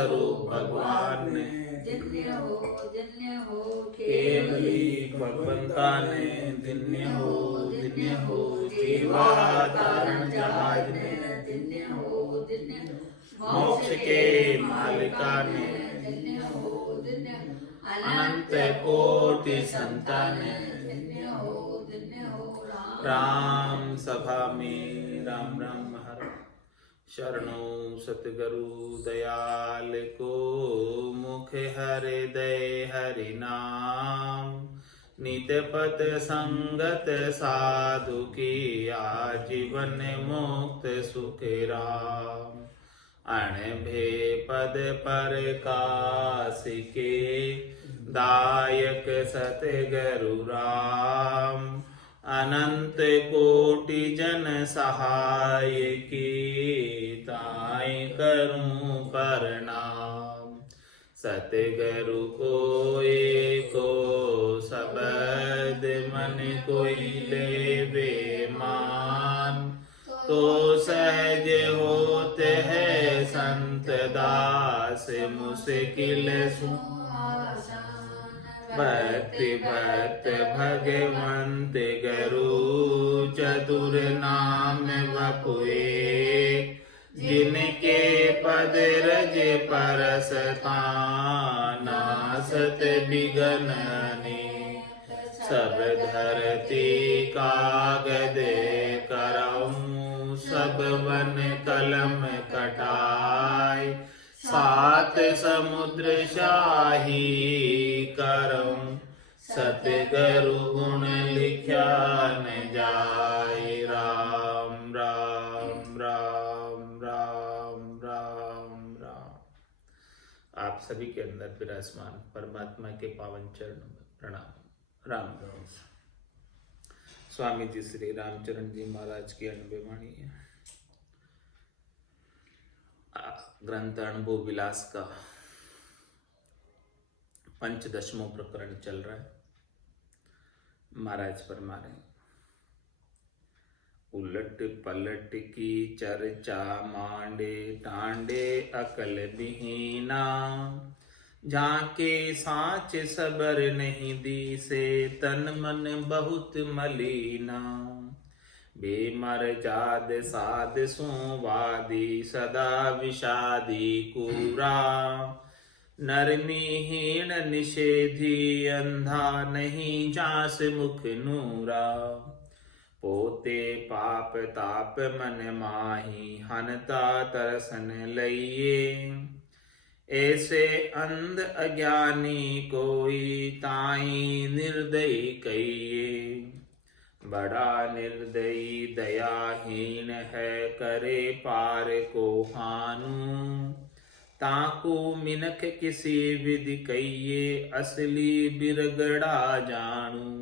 स्वरूप भगवान ने, धन्य हो केवली भगवंता ने, धन्य हो जीवावतारण जहाज ने, धन्य हो मोक्ष के मालिका ने, धन्य हो अनंत कोटि संताने, धन्य हो राम सभा में राम राम हर शरणो सतगुरु दयाल को, मुख हृदय हरि नाम, नित पत संगत साधु की, आजीवन मुक्त सुख राम, अणभे पद प्रकाश के, दायक सतगुरु राम, अनंत कोटि जन सहाय की, ताई करूं प्रणाम, सतगुरु को एको शब्द मन कोई लेवे मान, तो सहज होते है संत दास, मुश्किल भक्ति भक्त भगवंत गुरु, चतुर नाम बपुए, जिनके पद रज परसता, नासत बिगनने, सब धरती कागद करऊं, सब वन कलम कटाय, सात समुद्र शाही करऊं, सतगुरु गुण लिख्या न जाय, राम राम राम राम राम राम। आप सभी के अंदर विराजमान परमात्मा के पावन चरणों में प्रणाम। राम राम। स्वामी जी श्री रामचरण जी महाराज की अनुभव वाणी है। ग्रंथ अनुभव विलास का 15वां प्रकरण चल रहा है। महाराज फरमा रहे हैं, उलट पलट की चर्चा मांडे, टांडे अकल विहीना, जाके साच सबर नहीं दी से, तन मन बहुत मलीना, बेमर्याद साध सुवादी, सदा विषादी कूरा, नरमीहीन निषेधी, अंधा नहीं जास मुख नूरा, पोते पाप ताप मन माही, हनता तरसन लइए, ऐसे अंध अज्ञानी कोई, ताई निर्दयी कहिए, बड़ा निर्दयी दयाहीन है, करे पार को हानु, ताकू मिनख किसी विधि कहिए, असली बिरगड़ा जानू।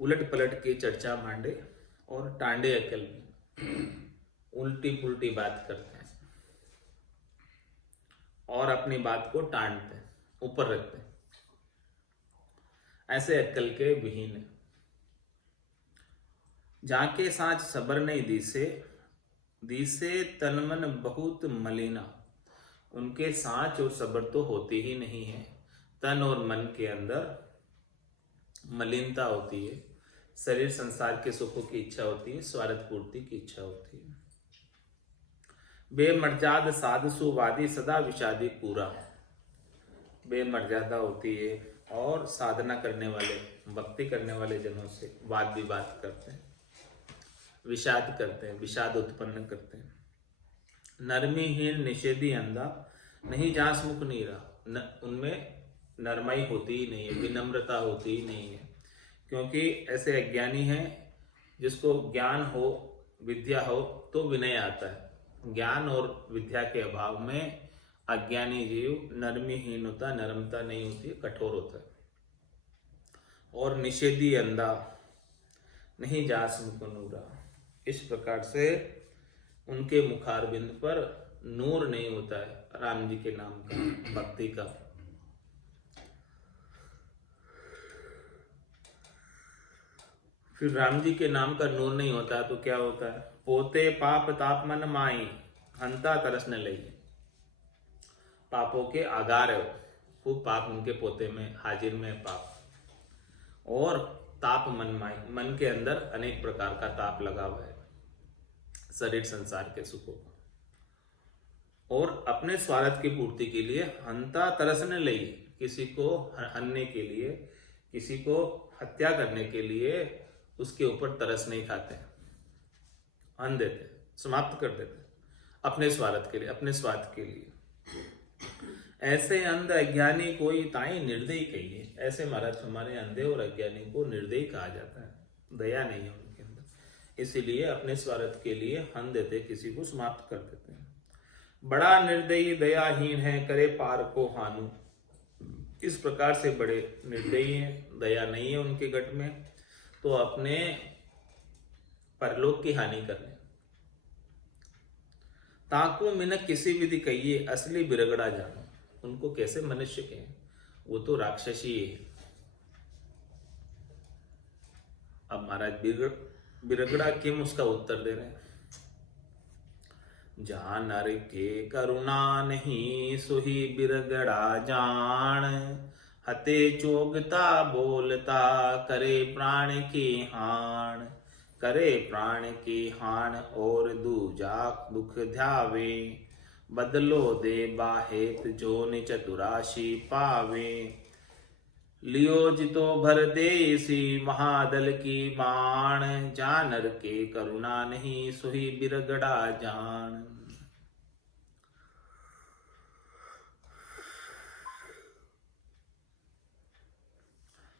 उलट पलट की चर्चा मांडे और टांडे अकल में उल्टी पुल्टी बात करते हैं और अपनी बात को टांडते हैं, ऊपर रखते हैं, ऐसे अक्कल के विहीन है। जाके साँच सबर नहीं दीसे तन मन बहुत मलिना, उनके साँच और सबर तो होती ही नहीं है, तन और मन के अंदर मलिनता होती है, शरीर संसार के सुखों की इच्छा होती है, स्वार्थ पूर्ति की इच्छा होती है। बेमर्याद साधु सुवादी, सदा विषादी पूरा, बेमर्यादा होती है और साधना करने वाले, भक्ति करने वाले जनों से वाद विवाद करते हैं, विषाद करते हैं, विषाद उत्पन्न करते हैं। नरमीहीन निषेधी, अंधा नहीं जास मुख नीरा, उनमें नरमाई होती ही नहीं है, विनम्रता होती ही नहीं है, क्योंकि ऐसे अज्ञानी हैं जिसको ज्ञान हो, विद्या हो तो विनय आता है। ज्ञान और विद्या के अभाव में अज्ञानी जीव नरमीहीन होता, नरमता नहीं होती, कठोर होता है। और निषेधी, अंधा नहीं जास मुख नूरा, इस प्रकार से उनके मुखारबिंद पर नूर नहीं होता है राम जी के नाम का, भक्ति का। फिर राम जी के नाम का नूर नहीं होता तो क्या होता है? पोते पाप ताप मन माई, हंता तरस न लई। पापों के आगार है, खूब पाप उनके पोते में हाजिर में है पाप। और ताप मनमाई, मन के अंदर अनेक प्रकार का ताप लगा हुआ है शरीर संसार के सुखों का। और अपने स्वार्थ की पूर्ति के लिए हंता तरसने लगी, किसी को हनने के लिए, किसी को हत्या करने के लिए उसके ऊपर तरस नहीं खाते, हन देते, समाप्त कर देते अपने स्वार्थ के लिए, अपने स्वार्थ के लिए। ऐसे अंध अज्ञानी कोई ताई निर्दयी कहिए। ऐसे महाराज हमारे अंधे और अज्ञानी को निर्दयी कहा जाता है, दया नहीं है उनके अंदर, इसीलिए अपने स्वार्थ के लिए हन देते, किसी को समाप्त कर देते हैं। बड़ा निर्दयी दयाहीन है, करे पार को हानु। इस प्रकार से बड़े निर्दयी हैं, दया नहीं है उनके गट में, तो अपने परलोक की हानि कर ले। ताकू मिनक किसी विधि कहिए, असली बिरगड़ा जानो। उनको कैसे मनुष्य के, वो तो राक्षसी है। अब महाराज बिरगड़ा किम, उसका उत्तर दे रहे हैं। जहां नर के करुणा नहीं, सोही बिरगड़ा जान। हते चोगता बोलता, करे प्राण की हान। करे प्राण की हान और दूजा दुख ध्यावे। बदलो दे बाहेत जोनि चतुराशी पावे। लियो जितो भर देसी महादल की बाण। जानर के करुणा नहीं, सोही बिरगड़ा जान।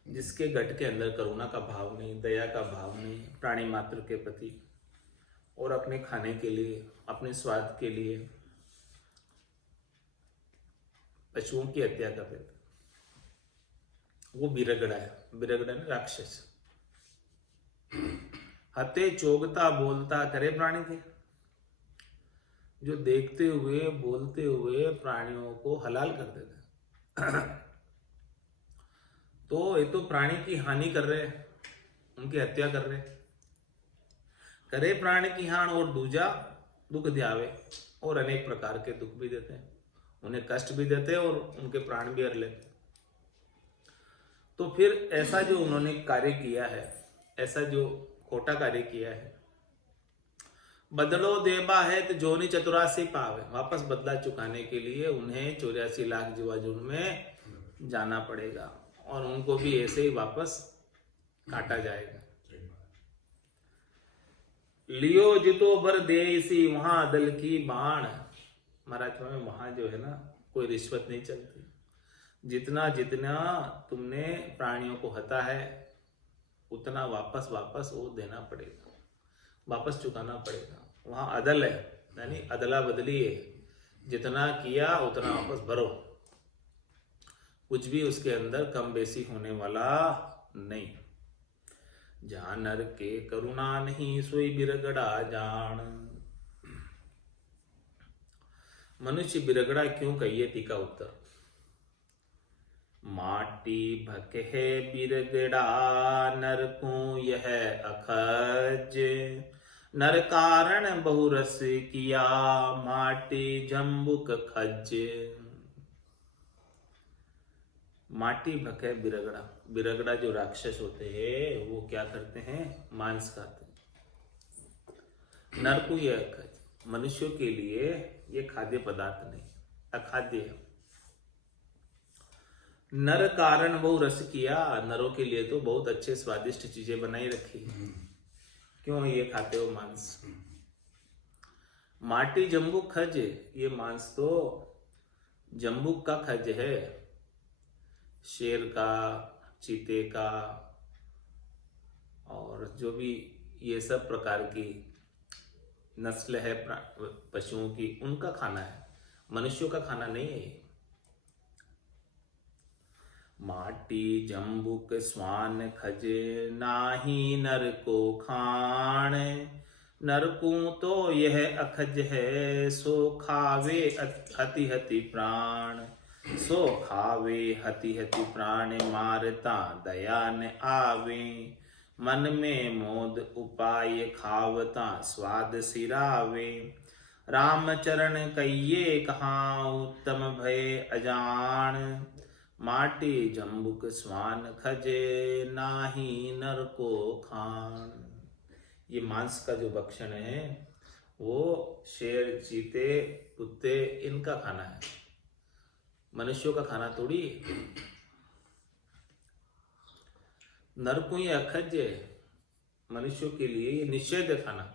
जिसके गट के अंदर करुणा का भाव नहीं, दया का भाव नहीं प्राणी मात्र के प्रति, और अपने खाने के लिए, अपने स्वार्थ के लिए पशुओं की हत्या कर देते, वो बिरगड़ा है। बिरगड़ा ने राक्षस। हते चोगता बोलता, करे प्राणी के, जो देखते हुए बोलते हुए प्राणियों को हलाल कर देते। तो ये तो प्राणी की हानि कर रहे हैं, उनकी हत्या कर रहे हैं। करे प्राणी की हानि और दूजा दुख ध्यावे, और अनेक प्रकार के दुख भी देते हैं, उन्हें कष्ट भी देते हैं और उनके प्राण भी हर लेते। तो फिर ऐसा जो उन्होंने कार्य किया है, ऐसा जो खोटा कार्य किया है, बदलो देबा है तो जोनी चतुरासी पावे। वापस बदला चुकाने के लिए उन्हें 84 लाख जीवाजुन में जाना पड़ेगा, और उनको भी ऐसे ही वापस काटा जाएगा। लियो जितो भर देसी वहां दल की बाण। महाराज में वहां जो है ना, कोई रिश्वत नहीं चलती। जितना जितना तुमने प्राणियों को हता है, उतना वापस वो देना पड़ेगा, वापस चुकाना पड़ेगा। वहां अदल है, यानी अदला बदली है, जितना किया उतना वापस भरो, कुछ भी उसके अंदर कम बेसी होने वाला नहीं। जहां नर के करुणा नहीं, सोई बिरगड़ा जान। मनुष्य बिरगड़ा क्यों कहिए, टीका उत्तर। माटी भक है बिरगड़ा, नर को यह अखज। नर कारण बहु रस किया, माटी जम्बुक खज। माटी भक है बिरगड़ा। बिरगड़ा जो राक्षस होते हैं वो क्या करते हैं, मांस खाते हैं। नर को यह अखज, मनुष्यों के लिए ये खाद्य पदार्थ नहीं, अखाद्य है। नर कारण बहु रस किया, नरों के लिए तो बहुत अच्छे स्वादिष्ट चीजें बनाई रखी है, क्यों ये खाते हो मांस। माटी जम्बुक खज, ये मांस तो जम्बुक का खज है, शेर का, चीते का, और जो भी ये सब प्रकार की नस्ल है पशुओं की, उनका खाना है, मनुष्यों का खाना नहीं है ये। माटी जम्बुक स्वान खज, नाही नर को खाण। नर को तो यह अखज है, सो खावे हति हति प्राण। सो खावे हति हति प्राण, मारता दया न आवे। मन में मोद उपाय, खावता स्वाद सिरावे। राम चरण कहिए कहाँ उत्तम भय अजान, माटी जम्बुक स्वान खजे नाही नर को खान। ये मांस का जो भक्षण है वो शेर, चीते, कुत्ते, इनका खाना है, मनुष्यों का खाना थोड़ी है। नरकुई अखज्य, मनुष्यों के लिए ये निषेध है खाना।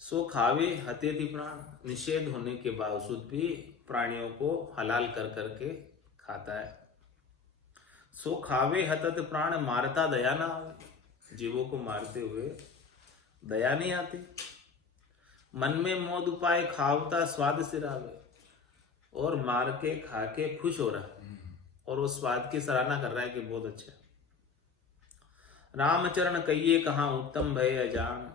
सो खावे हतेति प्राण, निषेध होने के बावजूद भी प्राणियों को हलाल कर करके खाता है। सो खावे हतत प्राण, मारता दया ना आवे, जीवों को मारते हुए दया नहीं आती। मन में मोद उपाय खावता स्वाद सिरावे, और मार के खा के खुश हो रहा है और वो स्वाद की सराहना कर रहा है कि बहुत अच्छा है। रामचरण कहिए कहाँ उत्तम भय अजान,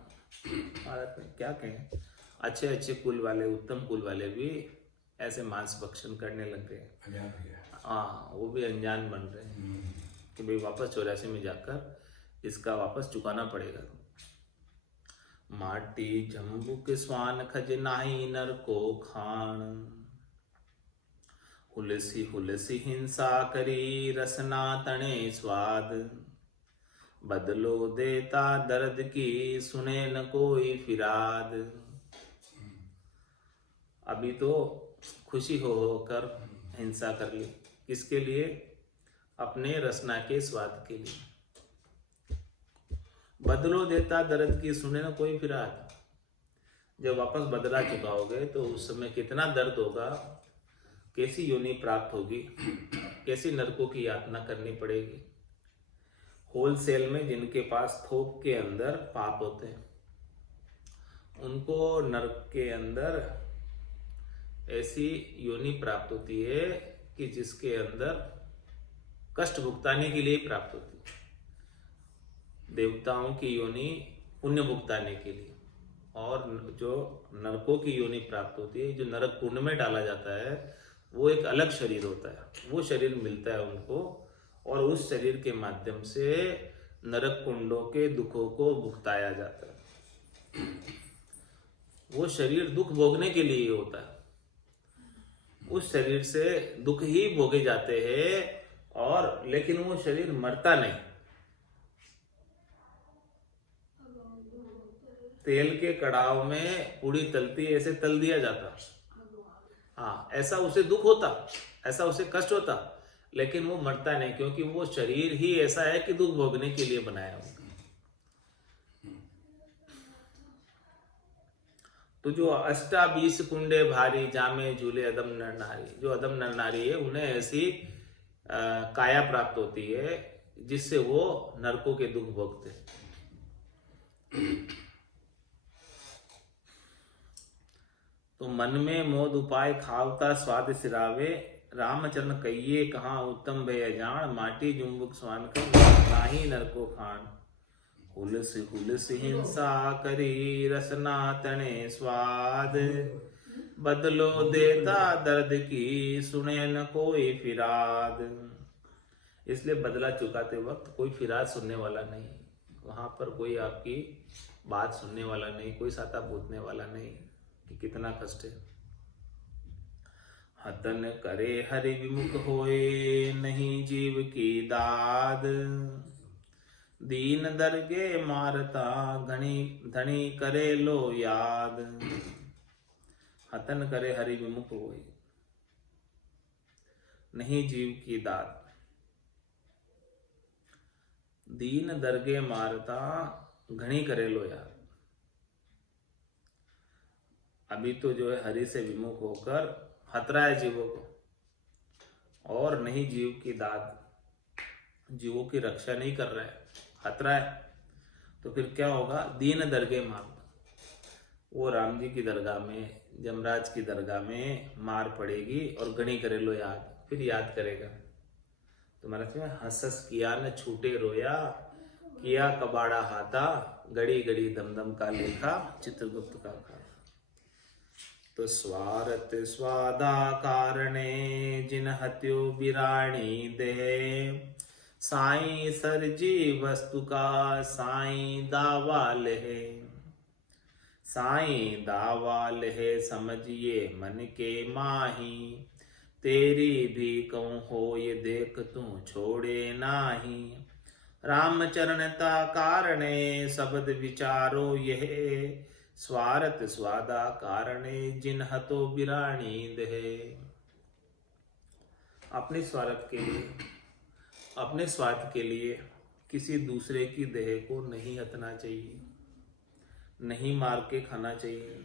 भारत में क्या कहें, अच्छे अच्छे कुल वाले, उत्तम कुल वाले भी ऐसे मांस भक्षण करने लग गए। हाँ, वो भी अनजान बन रहे हैं कि भाई वापस 84 में जाकर इसका वापस चुकाना पड़ेगा। माटी जम्बुक स्वान खज नाही नर को खान, हुलसी हुलसी हिंसा करी रसना तणे स्वाद, बदलो देता दर्द की सुने न कोई फिराद। अभी तो खुशी हो होकर हिंसा कर ली, किसके लिए? अपने रसना के स्वाद के लिए। बदलो देता दर्द की सुने न कोई फिराद, जब वापस बदला चुकाओगे तो उस समय कितना दर्द होगा, कैसी योनि प्राप्त होगी, कैसी नरकों की यातना करनी पड़ेगी। होलसेल में जिनके पास थोक के अंदर पाप होते हैं उनको नरक के अंदर ऐसी योनि प्राप्त होती है कि जिसके अंदर कष्ट भुगताने के लिए प्राप्त होती है। देवताओं की योनि पुण्य भुगताने के लिए, और जो नरकों की योनि प्राप्त होती है, जो नरक कुंड में डाला जाता है, वो एक अलग शरीर होता है। वो शरीर मिलता है उनको, और उस शरीर के माध्यम से नरक कुंडों के दुखों को भुगताया जाता है। वो शरीर दुख भोगने के लिए होता है, उस शरीर से दुख ही भोगे जाते हैं, और लेकिन वो शरीर मरता नहीं। तेल के कड़ाव में पूड़ी तलती है, ऐसे तल दिया जाता। हाँ, ऐसा उसे दुख होता, ऐसा उसे कष्ट होता, लेकिन वो मरता नहीं, क्योंकि वो शरीर ही ऐसा है कि दुख भोगने के लिए बनाया हुआ। तो जो 28 कुंडे भारी जामे झूले अदम नर नारी, जो अदम नर नारी है उन्हें ऐसी काया प्राप्त होती है जिससे वो नरकों के दुख भोगते। तो मन में मोद उपाय खावता स्वाद सिरावे, रामचरण कहिए कहाँ उत्तम भय जान, माटी जुम्बुक स्वान कर नाही नर को खान। हुलस हुलस हिंसा करी रसना तने स्वाद, बदलो देता दर्द की सुने न कोई फिराद। इसलिए बदला चुकाते वक्त कोई फिराद सुनने वाला नहीं, वहां पर कोई आपकी बात सुनने वाला नहीं, कोई साता पूछने वाला नहीं कि कितना कष्ट है। हतन करे हरि विमुख होए, नहीं जीव की दाद, दीन दरगे मारता घनी धनी करे लो याद। हतन करे हरि विमुख होए, नहीं जीव की दाद, दीन दरगे मारता घनी करे लो याद। अभी तो जो है हरि से विमुख होकर खतरा है जीवों को, और नहीं जीव की दाद, जीवों की रक्षा नहीं कर रहा है, खतरा है। तो फिर क्या होगा? दीन दरगे मारता, वो राम जी की दरगाह में, जमराज की दरगाह में मार पड़ेगी, और गणी करे लो याद, फिर याद करेगा। तो महाराज में हंस हंस किया न छूटे रोया, किया कबाड़ा हाथा, गड़ी गड़ी दमदम का लेखा, चित्रगुप्त का खा। तो स्वारत स्वादा कारणे जिन हत्यो बिराणी दे, साई सरजी वस्तु का साई दावा ले। साईं दावाल है समझिए मन के माही, तेरी भी कहूँ हो ये देख तू छोड़े नाही। रामचरणता कारणे शब्द विचारो यह, स्वार्थ स्वादा कारणे जिन हतो बिराणी दे। अपने स्वार्थ के लिए, अपने स्वार्थ के लिए किसी दूसरे की देह को नहीं हतना चाहिए, नहीं मार के खाना चाहिए,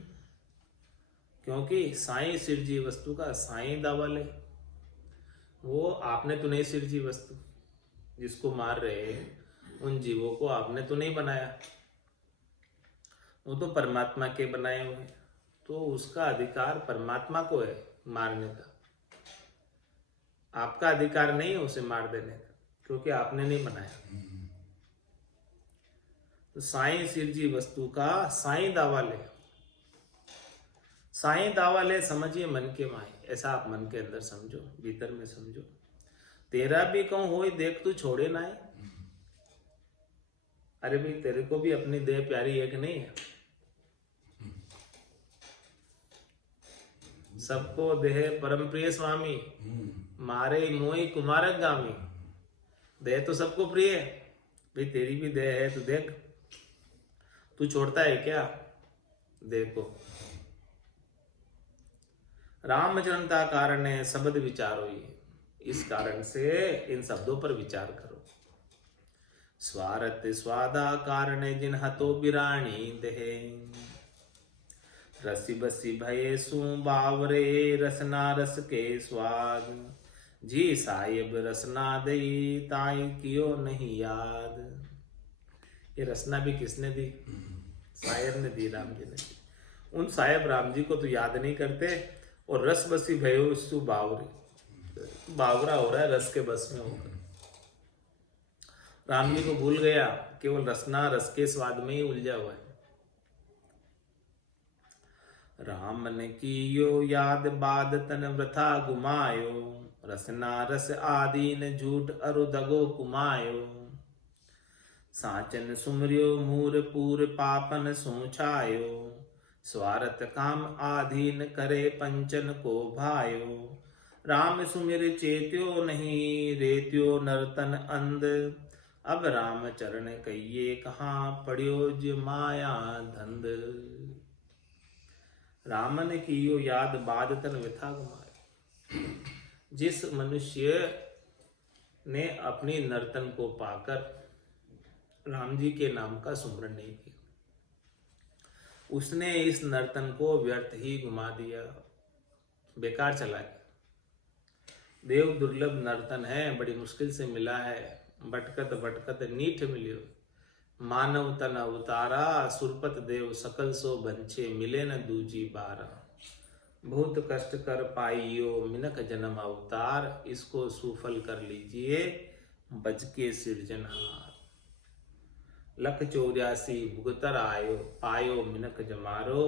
क्योंकि साईं सिरजी वस्तु का साईं दावल है। वो आपने तो नहीं सिरजी वस्तु, जिसको मार रहे हैं उन जीवों को आपने तो नहीं बनाया, वो तो परमात्मा के बनाए हुए, तो उसका अधिकार परमात्मा को है मारने का। आपका अधिकार नहीं है उसे मार देने का, क्योंकि आपने नहीं बनाया। तो साईं सिरजी वस्तु का साईं दावल है, साईं दावल है समझिए मन के माही। ऐसा आप मन के अंदर समझो, भीतर में समझो। तेरा भी कहूं हो देख तू छोड़े ना है। अरे भाई तेरे को भी अपनी देह प्यारी है कि नहीं है? सबको देह परम प्रिय स्वामी, मारे मोई कुमारक गामी। देह तो सबको प्रिय है भाई, तेरी भी देह है तो देख, तू छोड़ता है क्या? देखो रामचरणता कारण है शब्द विचारो, ये इस कारण से इन शब्दों पर विचार करो। स्वार्थ स्वादा कारण जिन हतो बिराणी देह, रसी बसी भये सु बावरे रसना रस के स्वाद, जी साहिब रसना दई ताई कियो नहीं याद। ये रसना भी किसने दी? साहिब ने दी, राम जी ने दी। उन साहिब राम जी को तो याद नहीं करते, और रस बसी भयो सु बावरे, बावरा हो रहा है रस के बस में होकर। राम जी को भूल गया, केवल रसना रस के स्वाद में ही उलझा हुआ है। राम ने कियो याद बाद तन वृथा गुमायो, रसना रस आदीन झूठ अरु दगो कुमायो। साचन सुमरियो मूर पूर पापन सोचायो, स्वार्थ काम आधीन करे पंचन को भायो। राम सुमिर चेत्यो नहीं रेत्यो नर्तन अंध, अब राम चरण कहिए कहाँ पड़ियो ज माया धंध। राम ने कियो याद बाद तन व्यथा गुमाए। जिस मनुष्य ने अपनी नर्तन को पाकर राम जी के नाम का सुमरण नहीं किया, उसने इस नर्तन को व्यर्थ ही घुमा दिया, बेकार चला गया। देव दुर्लभ नर्तन है, बड़ी मुश्किल से मिला है, भटकत भटकत नीठ मिलियो। मानव तन अवतारा सुरपत देव सकल सो बंछे, मिले न दूजी बारा। बहुत कष्ट कर पाइयो मिनक जन्म अवतार, इसको सुफल कर लीजिए बज के सिरजनहार। लख 84 भुगतर आयो, पायो मिनक जमारो,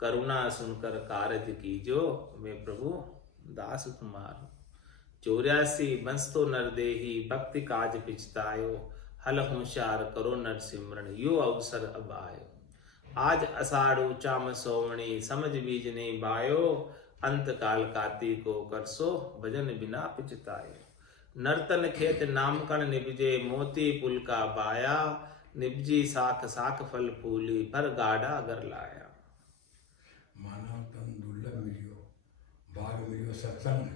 करुणा सुनकर कारज कीजो, मैं प्रभु दास तुम्हारो। 84 बंस तो नर देही, भक्ति काज पिछतायो, हल होशियार करो नर सिमरन, यो अवसर अब आयो। आज अषाढ़ चाम सोवणी, समझ बीज ने बायो, अंत काल कार्तिको करसो, भजन बिना पिछतायो। नर्तन खेत नामकण निपजे, मोती पुल का बाया, निपजी साख साख फल फूली, पर गाढ़ा अगर लाया। मानव तन दुर्लभ मिलियो, भाग मिलियो सत्संग,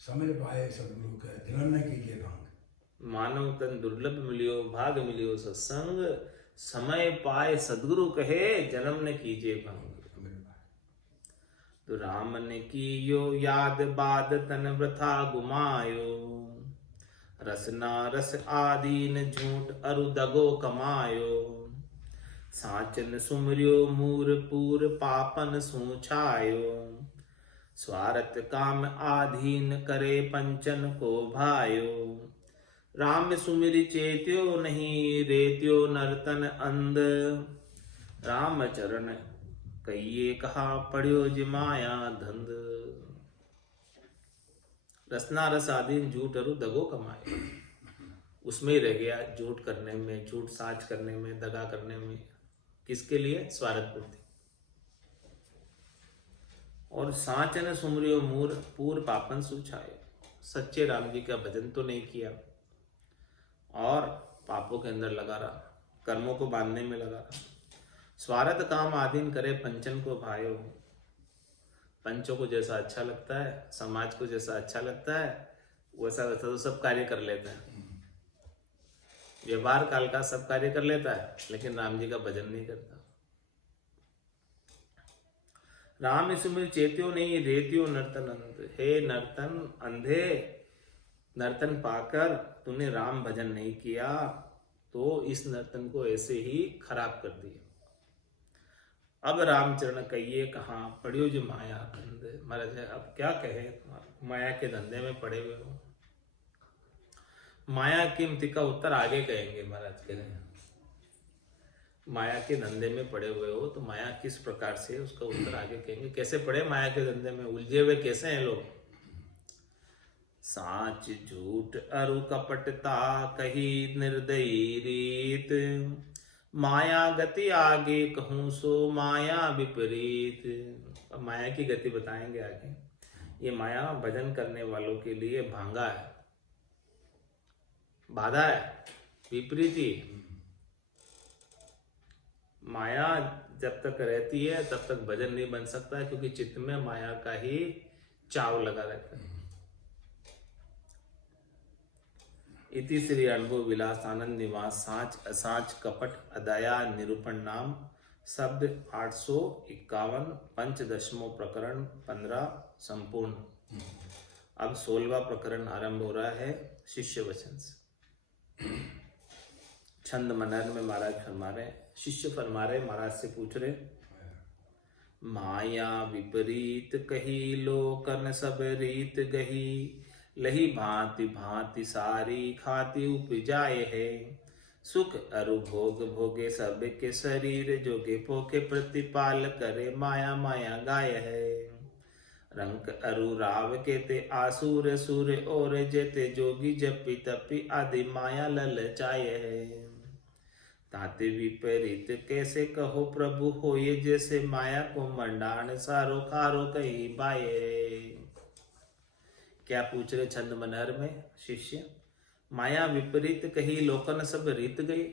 समझ पाए सदगुरु के जन्म न कीजिए भंग। मानव तन दुर्लभ मिलियो, भाग मिलियो सत्संग, समय पाए सदगुरु कहे, जन्म न कीजिए भंग। तो राम ने कियो याद बाद तन वृथा गुमायो, रसना रस आदीन झूठ अरु दगो कमायो। साचन सुमरियो मूर पूर पापन सूछायो, स्वार्थ काम आधीन करे पंचन को भायो। राम सुमिर चेत्यो नहीं रेत्यो नर्तन अंध, राम चरण कहिए कहा पढ़ियो जिमाया धंध। रसना रस आदीन झूठ अरु दगो कमाए, उसमें ही रह गया, झूठ करने में, झूठ साच करने में, दगा करने में। किसके लिए? स्वार्थ पूर्ति। और साचन सुमरियो मूर पूर पापन सुछाए। सच्चे राम जी का भजन तो नहीं किया और पापों के अंदर लगा रहा, कर्मों को बांधने में लगा रहा। स्वार्थ काम आधीन करे पंचन को भायो। पंचों को जैसा अच्छा लगता है, समाज को जैसा अच्छा लगता है, वैसा वैसा तो सब कार्य कर लेता है। व्यवहार काल का सब कार्य कर लेता है, लेकिन राम जी का भजन नहीं करता। राम सुमिर चेत्यो नहीं रेत्यो नर्तन अंध। हे नर्तन अंधे, नर्तन पाकर तूने राम भजन नहीं किया तो इस नर्तन को ऐसे ही खराब कर दिया। अब रामचरण कहिए कहाँ पड़ियो जो माया धंधे। महाराज अब क्या कहे, माया के धंधे में पड़े हुए हो। माया कीमती का उत्तर आगे कहेंगे। महाराज कह रहे हैं माया के धंधे में पड़े हुए हो तो माया किस प्रकार से, उसका उत्तर आगे कहेंगे। कैसे पड़े माया के धंधे में, उलझे हुए कैसे हैं लोग। साच झूठ अरु कपटता कही निर्दयी रीत। माया गति आगे कहूं सो माया विपरीत। अब माया की गति बताएंगे आगे। ये माया भजन करने वालों के लिए भांगा है, बाधा है, विपरीती। माया जब तक रहती है तब तक भजन नहीं बन सकता है, क्योंकि चित्त में माया का ही चाव लगा रहता है। इति श्री अनुभव विलास आनंद निवास साच असाच कपट अदया निरूपण नाम शब्द 851 पंचदशमो प्रकरण 15 संपूर्ण। अब 16वां प्रकरण आरंभ हो रहा है शिष्य वचन से। छंद मनर में महाराज फरमा रहे, शिष्य फरमा रहे, महाराज से पूछ रहे, माया विपरीत कही लोकन सब रीत गही। लही भांति भांति सारी खाती उपजाए है। सुख अरु भोग भोगे सब के शरीर जोगे पोखे प्रतिपाल करे माया माया गाय है। रंक अरु राव के ते आसुर सुर और जेते जोगी जपी तपी आदि माया ललचाए है। ताते विपरीत कैसे कहो प्रभु होए, जैसे माया को मंडान सारो खारो कही बाये। क्या पूछ रहे छंद मनहर में शिष्य, माया विपरीत कही लोकन सब रीत गई।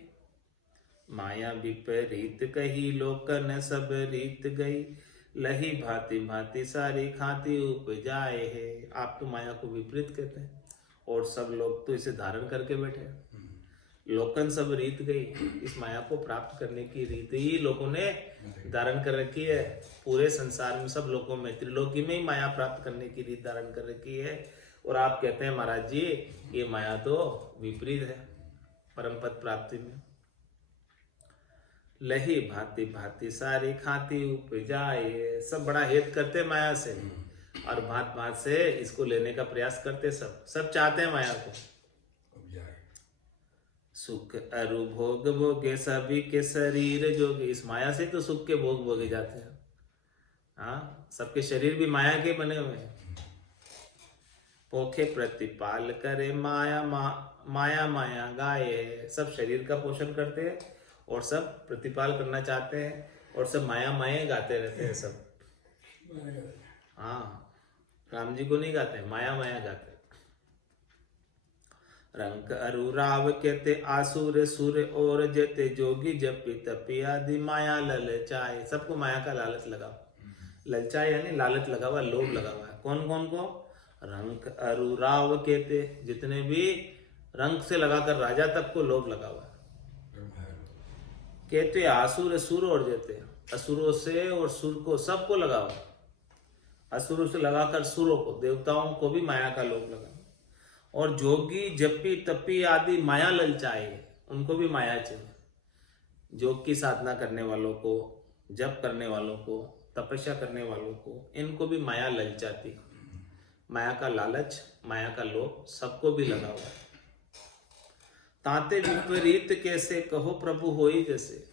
माया विपरीत कही लोकन सब रीत गई। लही भांति भांति सारी खाती उपजाए है। आप तो माया को विपरीत कहते हैं और सब लोग तो इसे धारण करके बैठे हैं। लोकन सब रीत गई, इस माया को प्राप्त करने की रीत ही लोगों ने धारण कर रखी है। पूरे संसार में सब लोगों में, त्रिलोकी में ही माया प्राप्त करने की रीत धारण कर रखी है। और आप कहते हैं महाराज जी ये माया तो विपरीत है परम पद प्राप्ति में। लही भांति भांति सारी खाती उपजाए। सब बड़ा हेत करते माया से और भांत भांत से इसको लेने का प्रयास करते, सब चाहते हैं माया को। सुख अरु भोग भोगे सभी के शरीर जोगे। इस माया से तो सुख के भोग भोगे जाते हैं। हाँ, सबके शरीर भी माया के बने हुए हैं। पोखे प्रतिपाल करे माया माया माया गाये। सब शरीर का पोषण करते हैं और सब प्रतिपाल करना चाहते हैं और सब माया माया गाते रहते हैं सब। हाँ, राम जी को नहीं गाते, माया माया गाते। रंग अरु राव कहते आसुर सुर और जते जोगी जपी तपी आदि माया ललचाए। सबको माया का लालच लगा, ललचाए यानी लालच लगा हुआ, लोभ लगा हुआ है। कौन कौन को? रंग अरु राव कहते, जितने भी रंग से लगाकर राजा तक को लोभ लगा हुआ है। कहते आसुर सुर और जते, असुरों से और सुर को सबको लगा हुआ। असुरों से लगाकर सुरों को, देवताओं को भी माया का लोभ लगा। और जोगी जपी तपी आदि माया ललचाए, उनको भी माया चाहिए। योग की साधना करने वालों को, जप करने वालों को, तपस्या करने वालों को, इनको भी माया ललचाती। माया का लालच, माया का लोभ सबको भी लगा हुआ है। ताते विपरीत कैसे कहो प्रभु होई जैसे।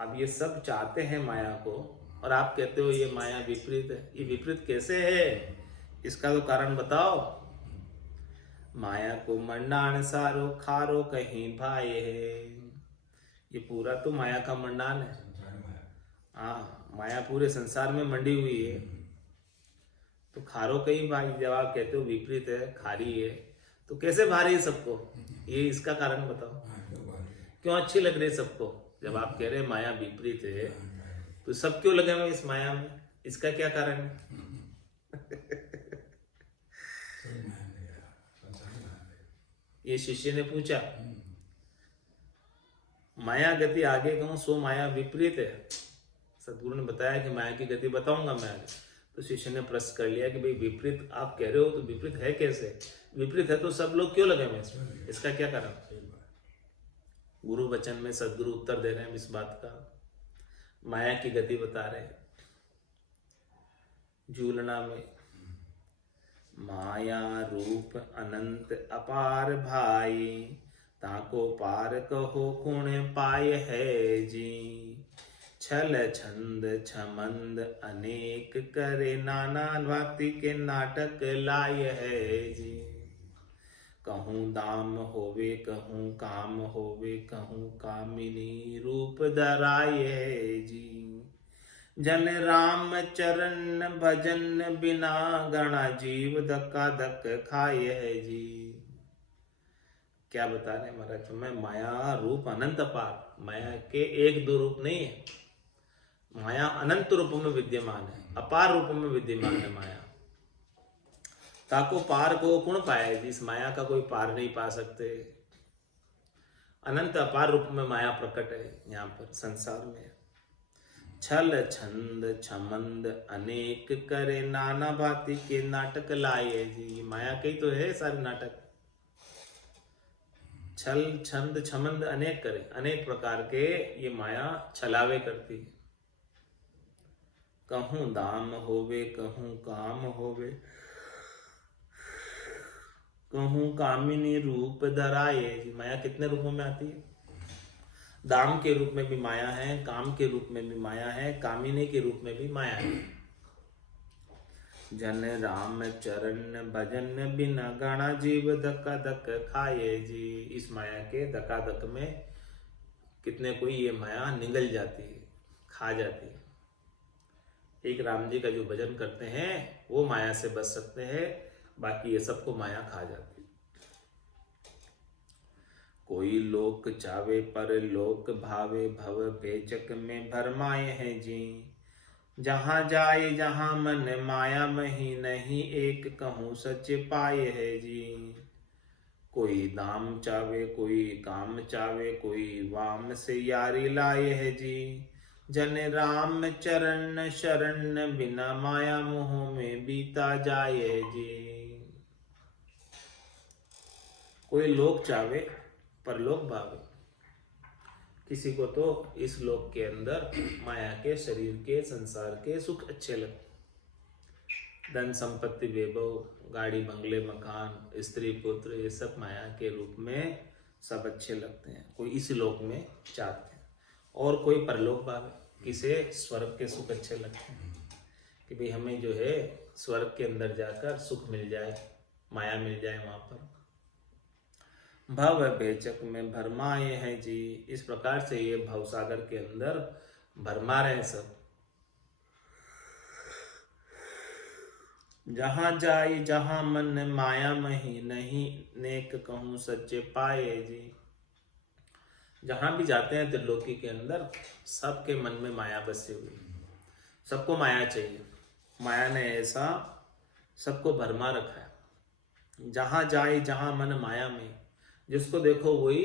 अब ये सब चाहते हैं माया को और आप कहते हो ये माया विपरीत है। ये विपरीत कैसे है, इसका तो कारण बताओ। माया को मंडान सारो खारो कहीं भाई है। ये पूरा तो माया का मंडान है। हाँ, माया पूरे संसार में मंडी हुई है। तो खारो कहीं भाई जब आप कहते हो विपरीत है, खारी है, तो कैसे भारी है सबको? ये इसका कारण बताओ, हाँ, क्यों बात है? क्यों अच्छी लग रही है सबको? जब आप कह रहे हैं माया विपरीत है, तो सब क्यों लगे हुए इस माया में? इसका क्या कारण है? सब मान लिया, संसार मान लिया। ये शिष्य ने पूछा, माया गति आगे कहूं सो माया विपरीत है। सदगुरु ने बताया कि माया की गति बताऊंगा मैं आगे। तो शिष्य ने प्रश्न कर लिया कि भाई विपरीत आप कह रहे हो, तो विपरीत है कैसे? विपरीत है तो सब लोग क्यों लगे हुए इसमें? इसका क्या कारण? सही बात। गुरु वचन में सदगुरु उत्तर दे रहे हैं इस बात का, माया की गति बता रहे हैं। झूलना में माया रूप अनंत अपार भाई, ताको पार कहो कुण पाय है जी। छल छंद छमंद अनेक करे, नाना भांति के नाटक लाय है जी। कहूँ दाम होवे कहूँ काम होवे, कहूँ कामिनी रूप धराय है जी। जन राम चरण भजन बिना, गणा जीव धक्का धक खाए है जी। क्या बता रहे महाराज? मैं माया रूप अनंत अपार, माया के एक दो रूप नहीं है, माया अनंत रूप में विद्यमान है, अपार रूप में विद्यमान है माया। ताको पार को कौन पाया जी? इस माया का कोई पार नहीं पा सकते। अनंत अपार रूप में माया प्रकट है यहाँ पर संसार में। छल छंद छमंद अनेक करे, नाना भांति के नाटक लाए जी। माया के ही तो है सारे नाटक। छल छंद छमंद अनेक करे, अनेक प्रकार के ये माया छलावे करती है। कहूँ दाम होवे कहूँ काम होवे, कहूँ कामिनी रूप धराए जी। माया कितने रूपों में आती है? दाम के रूप में भी माया है, काम के रूप में भी माया है, कामिनी के रूप में भी माया है। जन राम चरण भजन बिना, गणा जीव धक्का धक खाए जी। इस माया के धक्का धक में कितने कोई ये माया निगल जाती है, खा जाती है। एक राम जी का जो भजन करते हैं वो माया से बच सकते हैं, बाकी ये सबको माया खा जाती है। कोई लोक चावे पर लोक भावे, भव बेचक में भरमाए हैं जी। जहाँ जाए जहाँ मन माया मही, नहीं एक कहूँ सच पाए है जी। कोई दाम चावे कोई काम चावे, कोई वाम से यारी लाए है जी। जन राम चरण शरण बिना, माया मोह में बीता जाए जी। कोई लोक चावे परलोक भावे, किसी को तो इस लोक के अंदर माया के, शरीर के, संसार के सुख अच्छे लगते, धन संपत्ति वैभव, गाड़ी बंगले मकान स्त्री पुत्र, ये सब माया के रूप में सब अच्छे लगते हैं, कोई इस लोक में चाहते हैं। और कोई परलोक भावे, किसे स्वर्ग के सुख अच्छे लगते हैं कि भाई हमें जो है स्वर्ग के अंदर जाकर सुख मिल जाए, माया मिल जाए वहां पर। भव बेचक में भरमाए हैं जी। इस प्रकार से ये भवसागर के अंदर भरमा रहे हैं सब। जहां जाए जहां मन माया मही, नहीं नेक कहूँ सच्चे पाए जी। जहां भी जाते हैं त्रिलोकी के अंदर सबके मन में माया बसी हुई, सबको माया चाहिए। माया ने ऐसा सबको भरमा रखा है। जहां जाए जहां मन माया में, जिसको देखो वही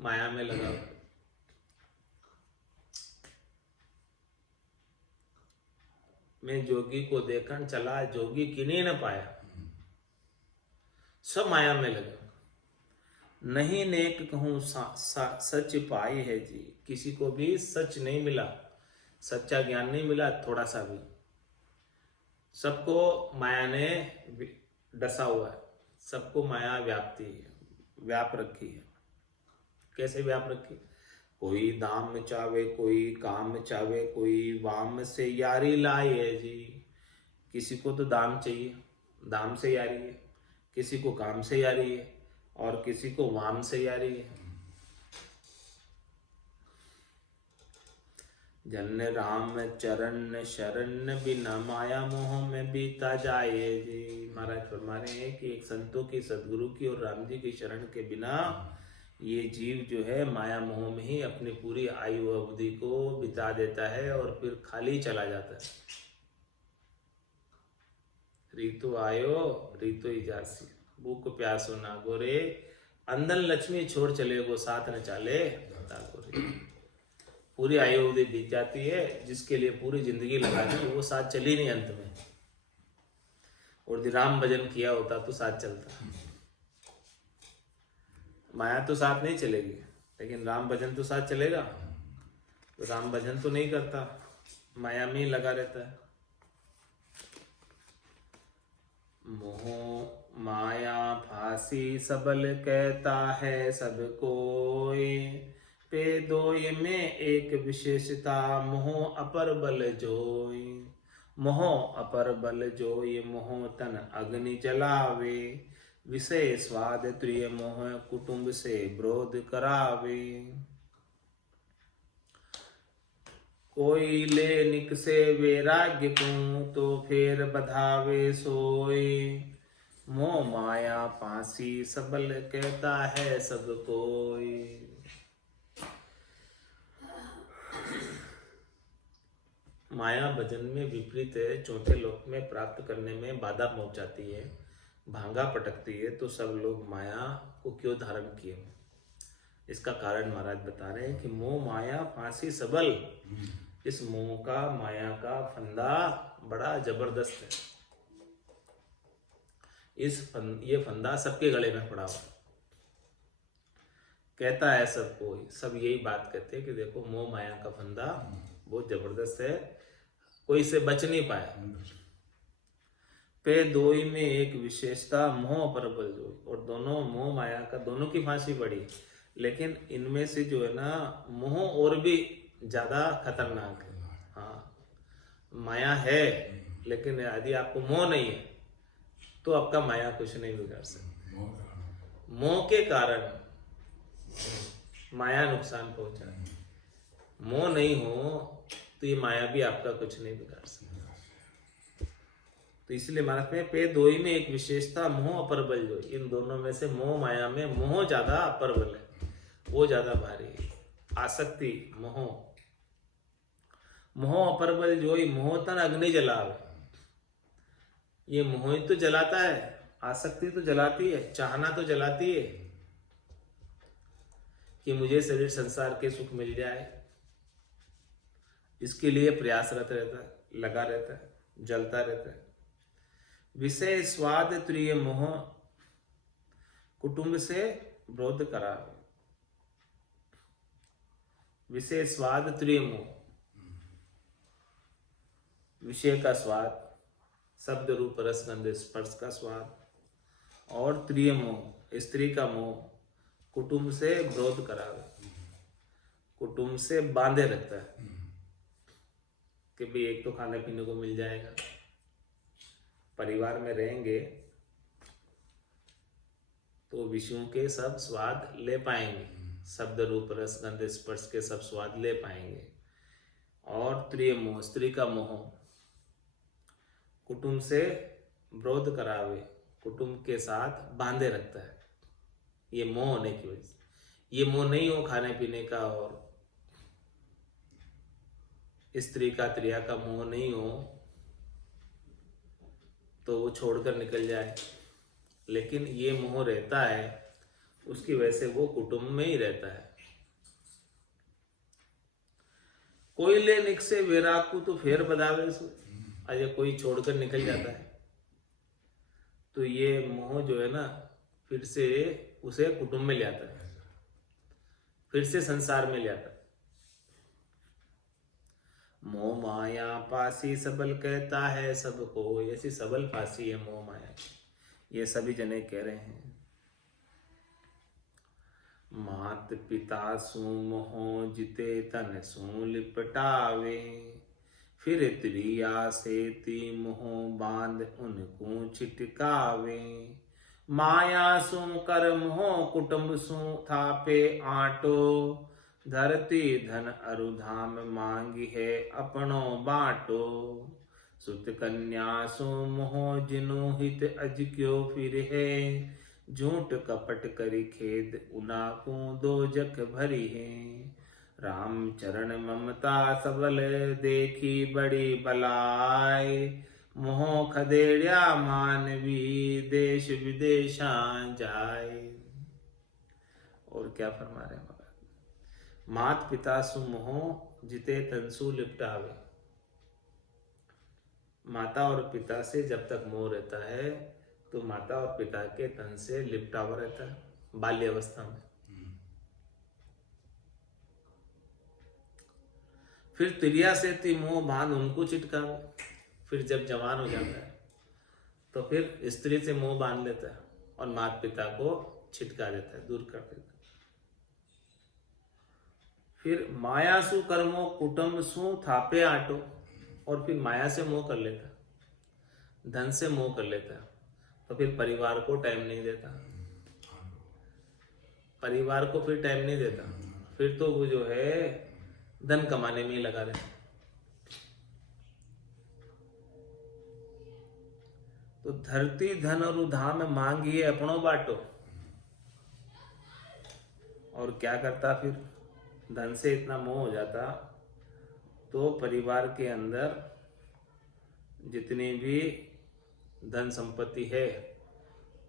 माया में लगा हुआ। मैं जोगी को देखन चला, जोगी किन्हीं न पाया। सब माया में लगे। नहीं नेक कहूँ सच पाई है जी। किसी को भी सच नहीं मिला, सच्चा ज्ञान नहीं मिला थोड़ा सा भी। सबको माया ने डसा हुआ है, सबको माया व्याप्ति है, व्याप रखी है। कैसे व्याप रखी? कोई दाम चावे कोई काम चावे, कोई वाम से यारी लाए है जी। किसी को तो दाम चाहिए, दाम से यारी है, किसी को काम से यारी है, और किसी को वाम से यारी है। जन राम चरण शरण बिना माया मोह में बीता जाए जी। महाराज फरमा रहे हैं कि एक संतों की, सदगुरु की और राम जी की शरण के बिना ये जीव जो है माया मोह में ही अपनी पूरी आयु अवधि को बिता देता है और फिर खाली चला जाता है। रीतु आयो रीतु ही जासी, भूख प्यासो ना गोरे, अंदन लक्ष्मी छोड़ चले गो साथ न चाले गोरे। पूरी आयु अवधि बीत जाती है, जिसके लिए पूरी जिंदगी लगा दी वो साथ चली नहीं अंत में। और यदि राम भजन किया होता तो साथ चलता। माया तो साथ नहीं चलेगी, लेकिन राम भजन तो साथ चलेगा। तो राम भजन तो नहीं करता, माया में ही लगा रहता है। मोह माया फांसी सबल कहता है सब कोई, पे दोय में एक विशेषता मोह अपर बल जोई। मोह अपर बल जोई मोह तन अग्नि जलावे, विषय स्वाद प्रिय मोह कुटुंब से विरोध करावे। कोई ले निक से वैराग्य को तो फिर बधावे सोई, मोह माया फांसी सबल कहता है सब कोई। माया भजन में विपरीत है, चौथे लोक में प्राप्त करने में बाधा पहुंचाती है, भांगा पटकती है। तो सब लोग माया को क्यों धारण किए? इसका कारण महाराज बता रहे हैं कि मोह माया फांसी सबल। इस मोह का, माया का फंदा बड़ा जबरदस्त है। ये फंदा सबके गले में पड़ा हुआ, कहता है सब कोई। सब यही बात कहते हैं कि देखो मोह माया का फंदा बहुत जबरदस्त है, कोई से बच नहीं पाया। पे दोई में एक विशेषता मोह पर बल जोई, और दोनों मोह माया का दोनों की फांसी पड़ी। लेकिन इनमें से जो है ना, मोह और भी ज्यादा खतरनाक है। हाँ, माया है, लेकिन यदि आपको मोह नहीं है तो आपका माया कुछ नहीं बिगाड़ सकती। मोह के कारण माया नुकसान पहुंचाए, मोह नहीं हो तो ये माया भी आपका कुछ नहीं बिगाड़ सकती। तो इसलिए महाराज में पे दोई में एक विशेषता मोह अपर बल जो, इन दोनों में से मोह माया में मोह ज्यादा अपर बल है, वो ज्यादा भारी है। आसक्ति मोह, मोह अपर बल जोई मोह तन अग्नि जलावे। ये मोह तो जलाता है, आसक्ति तो जलाती है, चाहना तो जलाती है कि मुझे शरीर संसार के सुख मिल जाए, इसके लिए प्रयासरत रहता है, लगा रहता है, जलता रहता है। विषय स्वाद प्रिय मोह कुटुंब से विरोध करावे। विषय स्वाद प्रिय मोह, विषय का स्वाद, शब्द रूप रस गंध स्पर्श का स्वाद, और प्रिय मोह स्त्री का मोह कुटुंब से विरोध करावे, कुटुंब से बांधे रखता है कि भाई एक तो खाने पीने को मिल जाएगा, परिवार में रहेंगे तो विषयों के सब स्वाद ले पाएंगे, शब्द रूप रस गंध स्पर्श के सब स्वाद ले पाएंगे। और प्रिय मोह स्त्री का मोह कुटुंब से विरोध करावे, कुटुंब के साथ बांधे रखता है। ये मोह होने की वजह से, ये मोह नहीं हो खाने पीने का और स्त्री का त्रिया का मोह नहीं हो तो वो छोड़कर निकल जाए, लेकिन ये मोह रहता है, उसकी वजह से वो कुटुंब में ही रहता है। कोई ले निक से वेराकू तो फेर बदावे सो, अजय कोई छोड़कर निकल जाता है तो ये मोह जो है ना फिर से उसे कुटुंब में ले आता है, फिर से संसार में ले आता है। मोह माया फांसी सबल कहता है सबको, ऐसी सबल फांसी है मोह माया की, ये सभी जने कह रहे हैं। मात पिता सु मोह जिते तन सु लिपटावे, फिर त्रिया से ती मोह बांध उनको छिटकावे। माया सु कर मोह कुटुंब सु थापे आटो, धरती धन अरुधाम मांगी है अपनो बाटो। सुत कन्या सो मोह जिनु हित अज क्यों फिर है। झूठ कपट करी खेद उना को दो जख भरी है। राम चरण ममता सबल देखी बड़ी बलाई। मोह खदेड़िया मानवी देश विदेशा जाए। और क्या फरमा रहे हैं महाराज, मात पिता सु मोह जिते तनसु लिपटावे। माता और पिता से जब तक मोह रहता है तो माता और पिता के तन से लिपटा हुआ रहता है बाल्य अवस्था में। फिर तिरिया से ती मोह बांध उनको चिटकावे। फिर जब जवान हो जाता है तो फिर स्त्री से मोह बांध लेता है और माता पिता को छिटका देता है, दूर कर देता है। फिर माया सु कर्मो कुटुंब सु थापे आटो। और फिर माया से मोह कर लेता है, धन से मोह कर लेता है, तो फिर परिवार को टाइम नहीं देता। परिवार को फिर टाइम नहीं देता, फिर तो वो जो है धन कमाने में ही लगा रहता। तो धरती धन और उधाम मांगिए अपनो बाटो। और क्या करता फिर, धन से इतना मोह हो जाता तो परिवार के अंदर जितनी भी धन संपत्ति है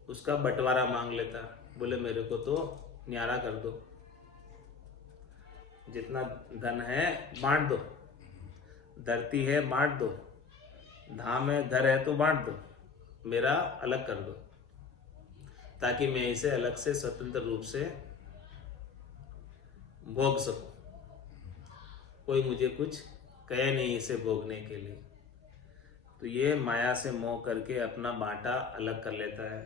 उसका बंटवारा मांग लेता। बोले मेरे को तो न्यारा कर दो, जितना धन है बांट दो, धरती है बांट दो, धाम है धर है तो बांट दो, मेरा अलग कर दो, ताकि मैं इसे अलग से स्वतंत्र रूप से भोग सकूं। कोई मुझे कुछ कहे नहीं इसे भोगने के लिए। तो ये माया से मोह करके अपना बांटा अलग कर लेता है।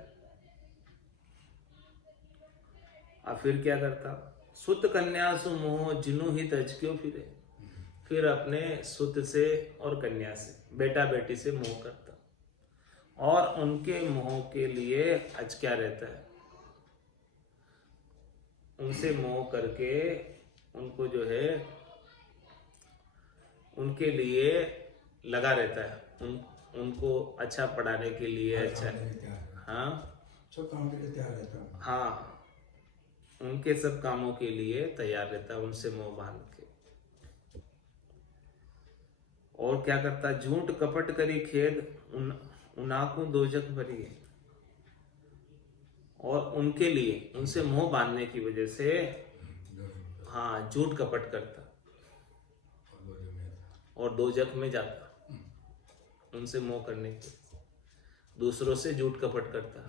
और फिर क्या करता, सुत कन्या सु मोह जिनु ही तज क्यों फिरे। फिर अपने सुत से और कन्या से, बेटा बेटी से मोह करता और उनके मोह के लिए अज क्या रहता है, उनसे मोह करके उनको जो है उनके लिए लगा रहता है। उनको अच्छा पढ़ाने के लिए, अच्छा, हाँ सब काम के लिए तैयार रहता है। हाँ, उनके सब कामों के लिए तैयार रहता है, उनसे मोह बांध के। और क्या करता, झूठ कपट करी खेद उनाकू दोजक भरी है। और उनके लिए, उनसे मोह बांधने की वजह से हाँ झूठ कपट करता और दोजक में जाता। उनसे मोह करने के, दूसरों से झूठ कपट करता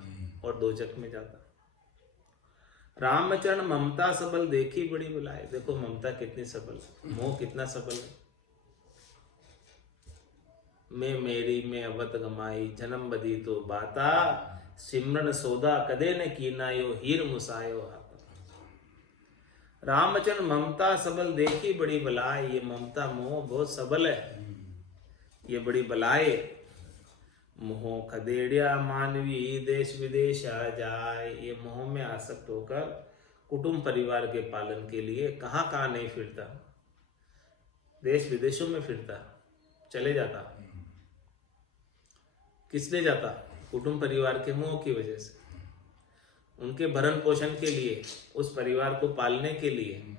और दोजक में जाता। रामचरण ममता सबल देखी बड़ी बुलाए। देखो ममता कितनी सबल है, मोह कितना सबल है। मैं मेरी में अवत गमाई जन्म बदी तो बाता। सिमरन सौदा कदे न कीना यो हीर मुसायो हाथ। रामचंद्र ममता सबल देखी बड़ी बलाए। ये ममता मोह बहुत सबल है, ये बड़ी बलाए। मोह खदेड़िया मानवी देश विदेश आ जाए। ये मोह में आसक्त होकर कुटुंब परिवार के पालन के लिए कहाँ कहाँ नहीं फिरता, देश विदेशों में फिरता, चले जाता। किसने जाता, कुटुंब परिवार के मोह की वजह से, उनके भरण पोषण के लिए, उस परिवार को पालने के लिए,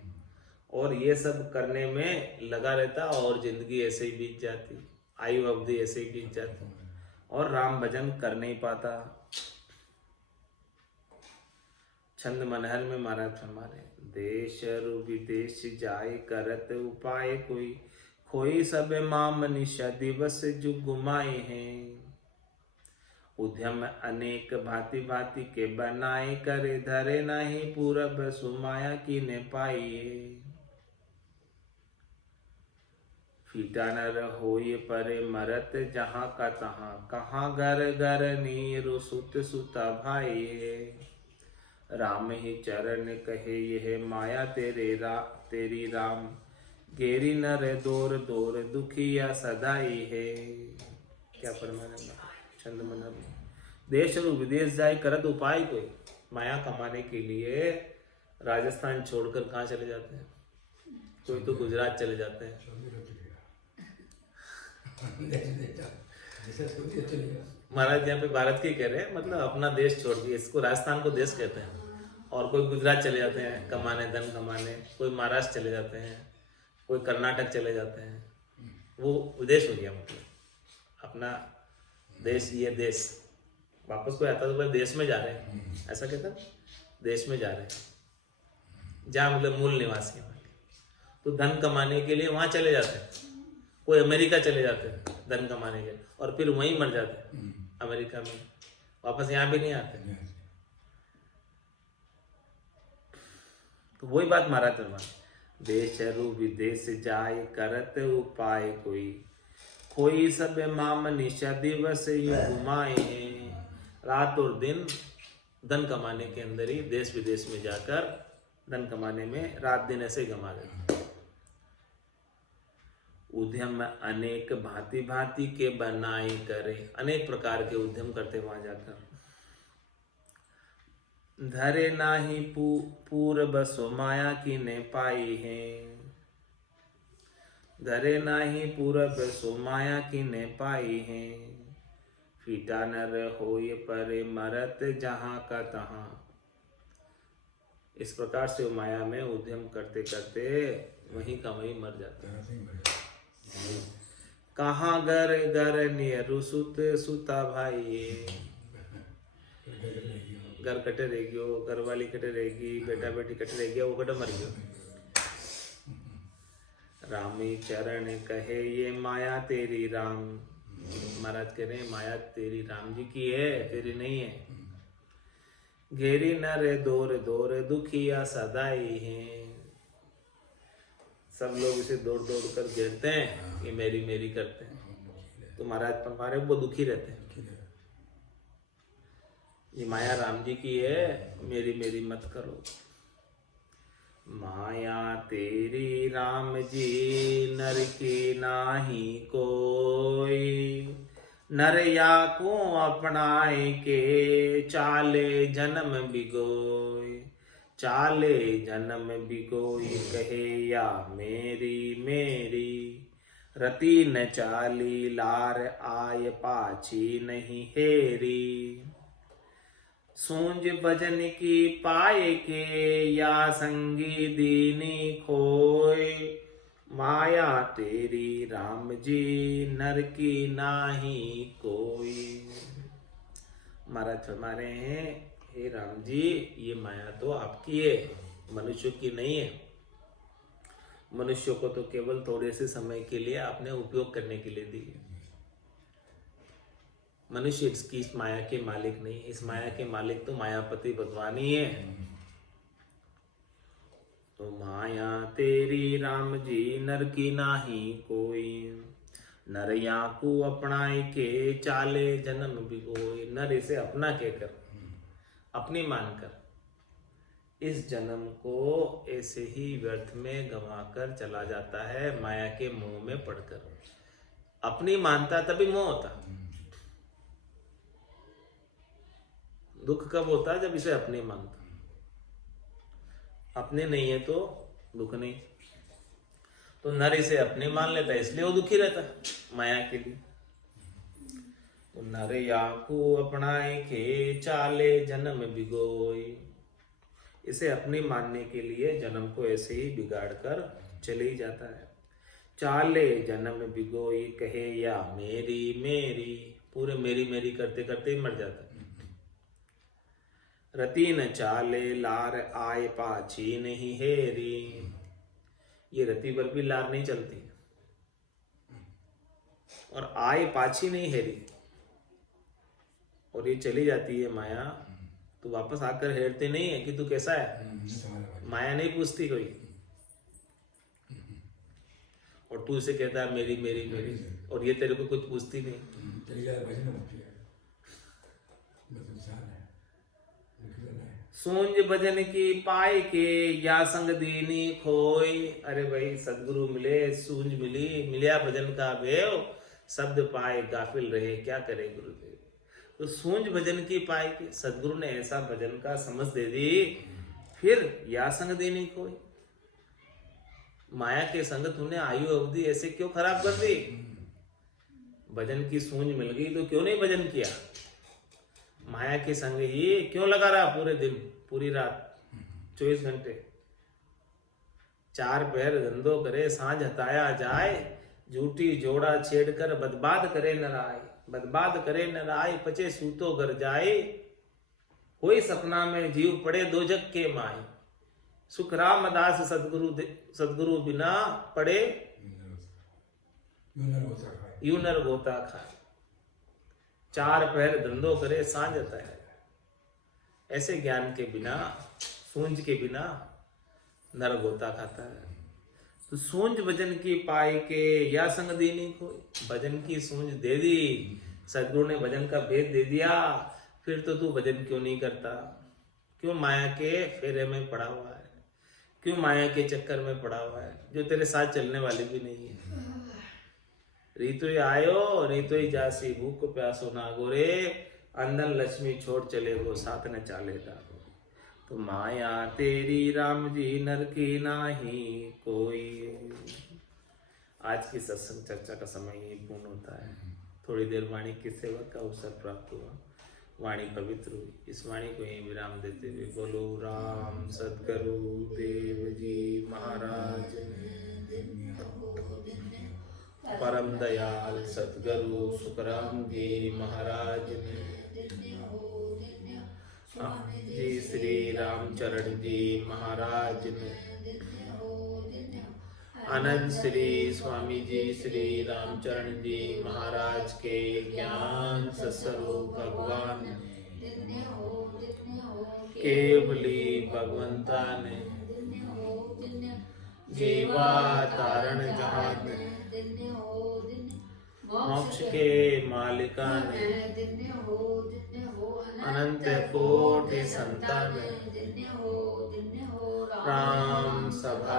और ये सब करने में लगा रहता और जिंदगी ऐसे ही बीत जाती, आयु अवधि ऐसे ही बीत जाती और राम भजन कर नहीं पाता। छंद मनहर में महाराज हमारे, देश रु विदेश जाए करत उपाय कोई। खोई सब माम निशा दिवस जो घुमाए हैं। उद्यम अनेक भांति भांति के बनाए करे धरे नहीं पूरब सुमाया की ने पाइए। फीटा नर होय परे मरत जहाँ का तहाँ। कहाँ घर घर नीरु सुत सुता भाइये। राम ही चरण कहे यह माया तेरी राम। गेरी नर दौर दौर दुखिया सदाई है। क्या फरमाना छंद मन। देश और विदेश जाए करत उपाय कोई। माया कमाने के लिए राजस्थान छोड़कर कहाँ चले जाते हैं, कोई तो गुजरात चले जाते हैं। सऊदी अरब चलेगा जैसे सऊदी अरब चलेगा। महाराज यहाँ पे भारत की कह रहे हैं, मतलब अपना देश छोड़ दिए, इसको राजस्थान को देश कहते हैं। और कोई गुजरात चले जाते हैं कमाने, धन कमाने, कोई महाराष्ट्र चले जाते हैं, कोई कर्नाटक चले जाते हैं, वो विदेश हो गया। मतलब अपना देश, ये देश वापस कोई आता तो भाई देश में जा रहे हैं, ऐसा कहता है, देश में जा रहे हैं जहाँ मतलब मूल निवासी हैं। तो धन कमाने के लिए वहाँ चले जाते हैं, कोई अमेरिका चले जाते हैं धन कमाने के लिए, और फिर वहीं मर जाते हैं अमेरिका में, वापस यहाँ भी नहीं आते। तो वही बात महाराज फरमान, देश रु विदेश जाय करत उपाय कोई सब माम निशा दिवस यू घुमाए। रात और दिन धन कमाने के अंदर ही देश विदेश में जाकर धन कमाने में रात दिन ऐसे ही गमा देते। उद्यम अनेक भांति भांति के बनाए करे, अनेक प्रकार के उद्यम करते वहां जाकर। धरे नाही पूर्व सो माया की ने पाई है, धरे नाही पूरब सो माया की ने पाई है। फीटा नर होय परे मरत जहाँ का तहाँ। इस प्रकार से वो माया में उद्यम करते करते वहीं का वहीं मर जाते हैं। कहाँ घर घर नियरु सुत सुता भाई, घर कटे रह गयो, घर वाली कटे रहेगी, बेटा बेटी कटे रह गया, वो कटे मर गयो। रामी चरण कहे ये माया तेरी राम। महाराज कह रहे हैं माया तेरी राम जी की है, तेरी नहीं है। घेरी नर दौर दौर दुखिया सदाई है। सब लोग इसे दौड़ दौड़ कर घेरते हैं, ये मेरी मेरी करते हैं। तो महाराज पर मारे वो दुखी रहते हैं। ये माया राम जी की है, मेरी मेरी मत करो। माया तेरी राम जी नर की नाही कोई। नर या को अपनाए के चाले जन्म बिगोय। चाले जन्म बिगोई कहे या मेरी मेरी। रति न चाली लार आय पाछी नहीं हेरी। सूंझ भजन की पाए के या संगी दीनी खोय। माया तेरी राम जी नर की नाही कोई। महाराज फरमा रहे हैं हे राम जी, ये माया तो आपकी है, मनुष्य की नहीं है। मनुष्य को तो केवल थोड़े से समय के लिए आपने उपयोग करने के लिए दी है। मनुष्य इसकी इस माया के मालिक नहीं, इस माया के मालिक तो मायापति भगवान ही है। तो माया तेरी राम जी नर की नाही कोई। नर याकू अपनाए के चाले जन्म बिगोय। नर इसे अपना कहकर, अपनी मानकर इस जन्म को ऐसे ही व्यर्थ में गंवाकर चला जाता है, माया के मोह में पड़कर। अपनी मानता तभी मोह होता। दुख कब होता है? जब इसे अपने मानता। अपने नहीं है तो दुख नहीं। तो नर इसे अपने मान लेता है, इसलिए वो दुखी रहता है माया के लिए। तो नर याकू अपनाए के चाले जन्म बिगोय। इसे अपने मानने के लिए जन्म को ऐसे ही बिगाड़ कर चले ही जाता है। चाले जन्म बिगोई कहे या मेरी मेरी। पूरे मेरी मेरी करते करते ही मर जाता है। रति न चाले लार आय पाछी नहीं हेरी। ये रति पर भी लार नहीं चलती और आय पाछी नहीं हेरी, और ये चली जाती है माया तो वापस आकर हेरते नहीं है कि तू कैसा है। माया नहीं पूछती कोई, और तू इसे कहता है मेरी मेरी मेरी, और ये तेरे को कुछ पूछती नहीं। सूंझ भजन की पाए के या संग दीनी खोई। अरे भाई सदगुरु मिले, सूंझ मिली, मिलिया भजन का भेव, शब्द पाए गाफिल रहे, क्या करे गुरुदेव। तो सूंझ भजन की पाए के, सदगुरु ने ऐसा भजन का समझ दे दी, फिर या संग दीनी खोई। माया के संग तूने आयु अवधि ऐसे क्यों खराब कर दी? भजन की सूझ मिल गई तो क्यों नहीं भजन किया? माया के संग ये क्यों लगा रहा पूरे दिन पूरी रात 24 घंटे? 4 पहर धंधो करे सांझ हताया जाए, झूठी जोड़ा छेड़कर बदबाद करे नराय, बदबाद करे नराय पचे सूतो घर जाए, कोई सपना में जीव पड़े दो जग के माई, सुख रामदास सदगुरु बिना पड़े यूं नर गोता खाए। 4 पहर धंधो करे सांझ आता है, ऐसे ज्ञान के बिना सूंझ के बिना नर गोता खाता है। तो सूंझ भजन की पाई के या संग दीनी कोई, भजन की सूंझ दे दी, सदगुरु ने भजन का भेद दे दिया, फिर तो तू भजन क्यों नहीं करता? क्यों माया के फेरे में पड़ा हुआ है? क्यों माया के चक्कर में पड़ा हुआ है जो तेरे साथ चलने वाली भी नहीं है? रीतु आयो रीतु जासी, भूख प्यासो ना गोरे, अंदन लक्ष्मी छोड़ चले गो साथ न चाले दागो। तो माया तेरी राम जी नर की नाही कोई। आज की सत्संग चर्चा का समय ही पूर्ण होता है। थोड़ी देर वाणी की सेवा का अवसर प्राप्त हुआ, वाणी पवित्र हुई। इस वाणी को यही विराम देते हुए बोलो राम सद्गुरु देव जी महाराज, परम दयाल सद्गुरु सुखराम जी महाराज जी, श्री रामचरण जी महाराज ने, आनंद श्री स्वामी जी श्री रामचरण जी महाराज के ज्ञान सस्वरूप भगवान केवली भगवंता ने जीवा तारण जहान मोक्ष के मालिका ने अनंत कोटि संतान राम सभा